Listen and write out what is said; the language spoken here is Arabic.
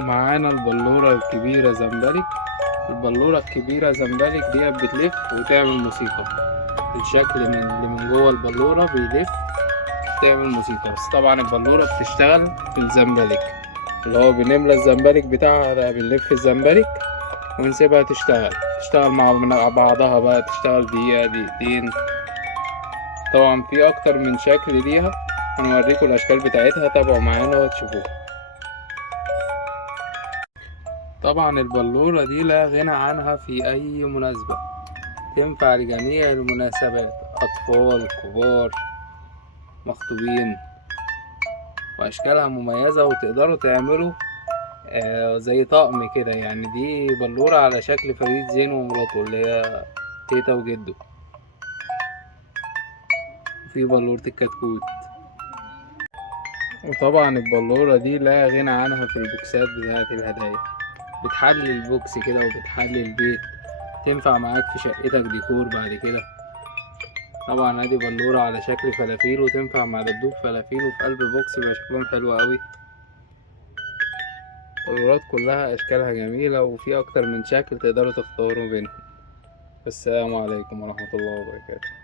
ومعانا البلورة الكبيرة زمبلك. البلورة الكبيرة زمبلك دي بتلف وتعمل موسيقى. الشكل اللي من جوه البلورة بيلف تعمل موسيقى. بس طبعا البلورة بتشتغل في الزمبلك، اللي هو بنملى الزمبلك بتاعها ده، بنلف الزمبلك ونسيبها تشتغل مع بعضها بقى، تشتغل دقيقة دقيقتين. طبعا في أكتر من شكل ليها، هنوريكم الأشكال بتاعتها، تابعوا معانا وتشوفوها. طبعا البلورة دي لا غنى عنها في أي مناسبة، تنفع لجميع المناسبات، أطفال، كبار، مخطوبين. وأشكالها مميزة، وتقدروا تعملوا زي طقم كده. يعني دي بلورة على شكل فريد زين ومراته اللي هي تيتا وجده. وفي بلورة الكتكوت. وطبعا البلورة دي لا غنى عنها في البوكسات بتاعة الهدايا، بتحلي البوكس كده وبتحلي البيت، تنفع معاك في شقتك ديكور بعد كده. طبعا ادي بلورة على شكل فلافيل، وتنفع مع دبدوب فلافيل، وفي قلب بوكس بيبقى شكلهم حلو قوي. البلورات كلها اشكالها جميلة، وفي اكتر من شكل تقدروا تختاروا بينهم. السلام عليكم ورحمة الله وبركاته.